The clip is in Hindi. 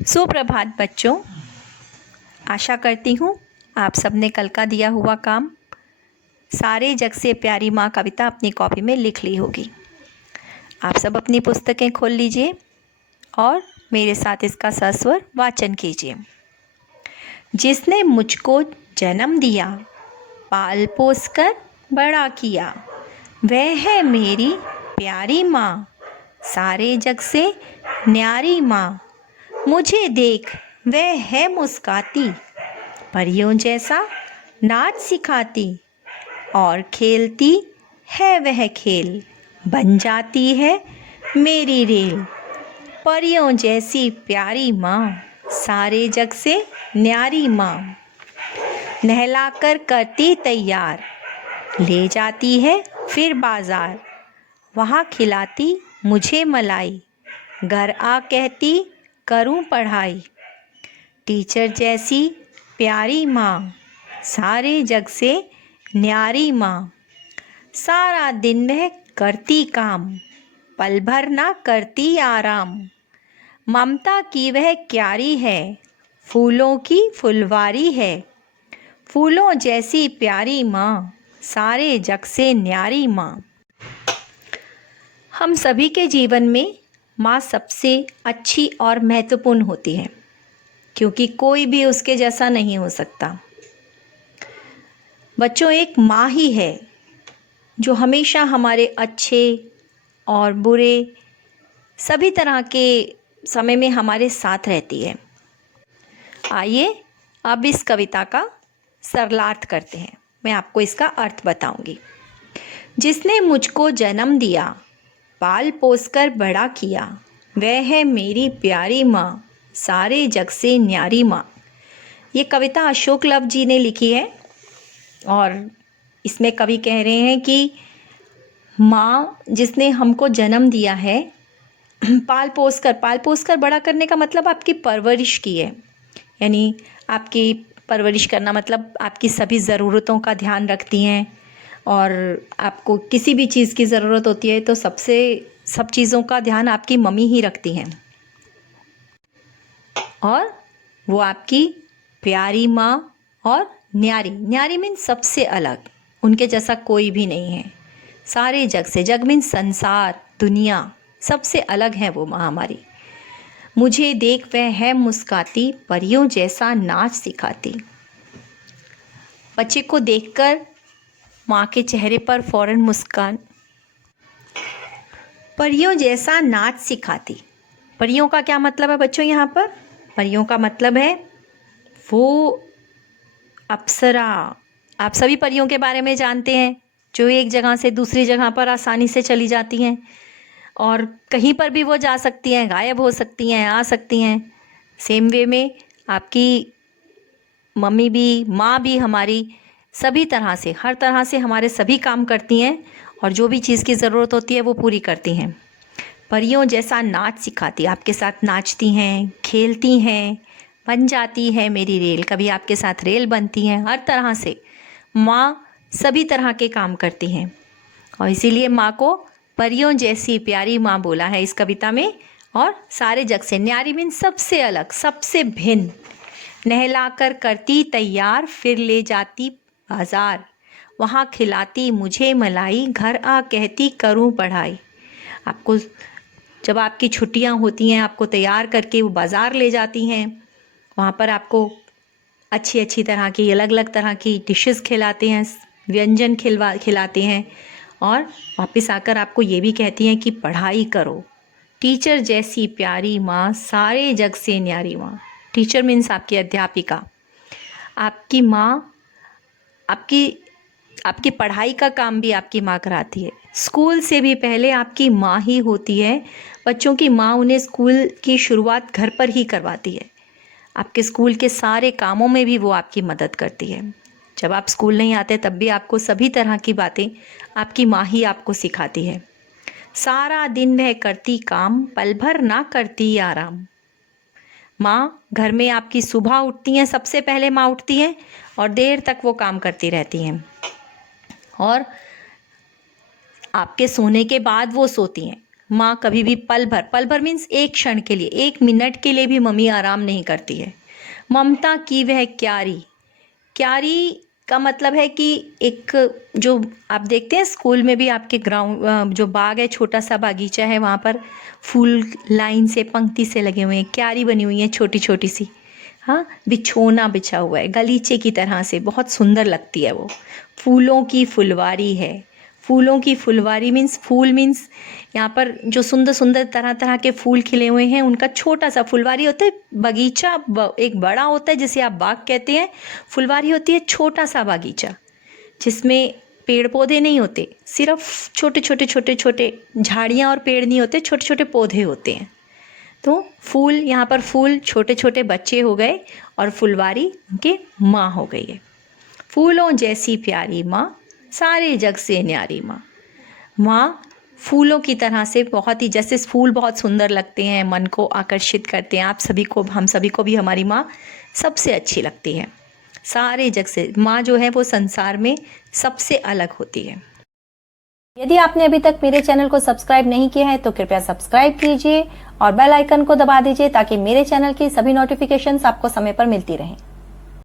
सुप्रभात बच्चों। आशा करती हूँ आप सबने कल का दिया हुआ काम सारे जग से प्यारी माँ कविता अपनी कॉपी में लिख ली होगी। आप सब अपनी पुस्तकें खोल लीजिए और मेरे साथ इसका सस्वर वाचन कीजिए। जिसने मुझको जन्म दिया, पाल पोस कर बड़ा किया, वह है मेरी प्यारी माँ, सारे जग से न्यारी माँ। मुझे देख वह है मुस्काती, परियों जैसा नाच सिखाती, और खेलती है वह खेल, बन जाती है मेरी रेल। परियों जैसी प्यारी माँ, सारे जग से न्यारी माँ। नहलाकर करती तैयार, ले जाती है फिर बाजार, वहाँ खिलाती मुझे मलाई, घर आ कहती करूँ पढ़ाई। टीचर जैसी प्यारी माँ, सारे जग से न्यारी माँ। सारा दिन वह करती काम, पल भर ना करती आराम। ममता की वह क्यारी है, फूलों की फुलवारी है। फूलों जैसी प्यारी माँ, सारे जग से न्यारी माँ। हम सभी के जीवन में माँ सबसे अच्छी और महत्वपूर्ण होती है, क्योंकि कोई भी उसके जैसा नहीं हो सकता। बच्चों, एक माँ ही है जो हमेशा हमारे अच्छे और बुरे सभी तरह के समय में हमारे साथ रहती है। आइए अब इस कविता का सरलार्थ करते हैं। मैं आपको इसका अर्थ बताऊंगी। जिसने मुझको जन्म दिया, पाल पोस कर बड़ा किया, वह है मेरी प्यारी माँ, सारे जग से न्यारी माँ। ये कविता अशोक लव जी ने लिखी है और इसमें कवि कह रहे हैं कि माँ जिसने हमको जन्म दिया है, पाल पोस कर बड़ा करने का मतलब आपकी परवरिश की है। यानी आपकी परवरिश करना मतलब आपकी सभी ज़रूरतों का ध्यान रखती हैं, और आपको किसी भी चीज़ की ज़रूरत होती है तो सब चीज़ों का ध्यान आपकी मम्मी ही रखती हैं। और वो आपकी प्यारी माँ और न्यारी मीन सबसे अलग, उनके जैसा कोई भी नहीं है। सारे जग से, जग मीन संसार, दुनिया, सबसे अलग है वो माँ हमारी। मुझे देख वह है मुस्काती, परियों जैसा नाच सिखाती। बच्चे को देखकर माँ के चेहरे पर फौरन मुस्कान। परियों जैसा नाच सिखाती। परियों का क्या मतलब है बच्चों? यहाँ पर परियों का मतलब है वो अप्सरा। आप सभी परियों के बारे में जानते हैं, जो एक जगह से दूसरी जगह पर आसानी से चली जाती हैं और कहीं पर भी वो जा सकती हैं, गायब हो सकती हैं, आ सकती हैं। सेम वे में आपकी मम्मी भी, माँ भी हमारी सभी तरह से, हर तरह से हमारे सभी काम करती हैं और जो भी चीज़ की ज़रूरत होती है वो पूरी करती हैं। परियों जैसा नाच सिखाती, आपके साथ नाचती हैं, खेलती हैं, बन जाती है मेरी रेल, कभी आपके साथ रेल बनती हैं। हर तरह से माँ सभी तरह के काम करती हैं और इसीलिए माँ को परियों जैसी प्यारी माँ बोला है इस कविता में। और सारे जग से, न्यारी मीन सबसे अलग, सबसे भिन्न। नहलाकर करती तैयार, फिर ले जाती बाजार, वहाँ खिलाती मुझे मलाई, घर आ कहती करूँ पढ़ाई। आपको जब आपकी छुट्टियाँ होती हैं, आपको तैयार करके वो बाज़ार ले जाती हैं, वहाँ पर आपको अच्छी अच्छी तरह की, अलग अलग तरह की डिशेस खिलाते हैं, व्यंजन खिलाते हैं, और वापस आकर आपको ये भी कहती हैं कि पढ़ाई करो। टीचर जैसी प्यारी माँ, सारे जग से न्यारी माँ। टीचर मीन्स आपकी अध्यापिका। आपकी माँ आपकी पढ़ाई का काम भी आपकी माँ कराती है। स्कूल से भी पहले आपकी माँ ही होती है। बच्चों की माँ उन्हें स्कूल की शुरुआत घर पर ही करवाती है। आपके स्कूल के सारे कामों में भी वो आपकी मदद करती है। जब आप स्कूल नहीं आते तब भी आपको सभी तरह की बातें आपकी माँ ही आपको सिखाती है। सारा दिन वह करती काम, पल भर ना करती आराम। माँ घर में आपकी सुबह उठती हैं, सबसे पहले माँ उठती हैं और देर तक वो काम करती रहती हैं, और आपके सोने के बाद वो सोती हैं। माँ कभी भी पल भर मीन्स एक क्षण के लिए, 1 मिनट के लिए भी मम्मी आराम नहीं करती है। ममता की वह क्यारी, क्यारी का मतलब है कि एक जो आप देखते हैं स्कूल में भी आपके ग्राउंड जो बाग है, छोटा सा बागीचा है, वहाँ पर फूल लाइन से पंक्ति से लगे हुए हैं, क्यारी बनी हुई है छोटी छोटी सी, हाँ, बिछोना बिछा हुआ है गलीचे की तरह से, बहुत सुंदर लगती है वो। फूलों की फुलवारी है, फूलों की फुलवारी मीन्स फूल मीन्स यहाँ पर जो सुंदर सुंदर तरह तरह के फूल खिले हुए हैं उनका छोटा सा, फुलवारी होता है बगीचा एक बड़ा होता है जिसे आप बाग कहते हैं, फुलवारी होती है छोटा सा बागीचा जिसमें पेड़ पौधे नहीं होते, सिर्फ छोटे छोटे छोटे छोटे झाड़ियाँ और पेड़ नहीं होते, छोटे छोटे पौधे होते हैं। तो फूल, यहाँ पर फूल छोटे छोटे बच्चे हो गए और फुलवारी उनके माँ हो गई है। फूलों जैसी प्यारी माँ, सारे जग से न्यारी माँ। माँ फूलों की तरह से बहुत ही, जैसे फूल बहुत सुंदर लगते हैं, मन को आकर्षित करते हैं, आप सभी को, हम सभी को भी हमारी माँ सबसे अच्छी लगती है। सारे जग से माँ जो है वो संसार में सबसे अलग होती है। यदि आपने अभी तक मेरे चैनल को सब्सक्राइब नहीं किया है तो कृपया सब्सक्राइब कीजिए और बेल आइकन को दबा दीजिए ताकि मेरे चैनल की सभी नोटिफिकेशंस आपको समय पर मिलती रहें।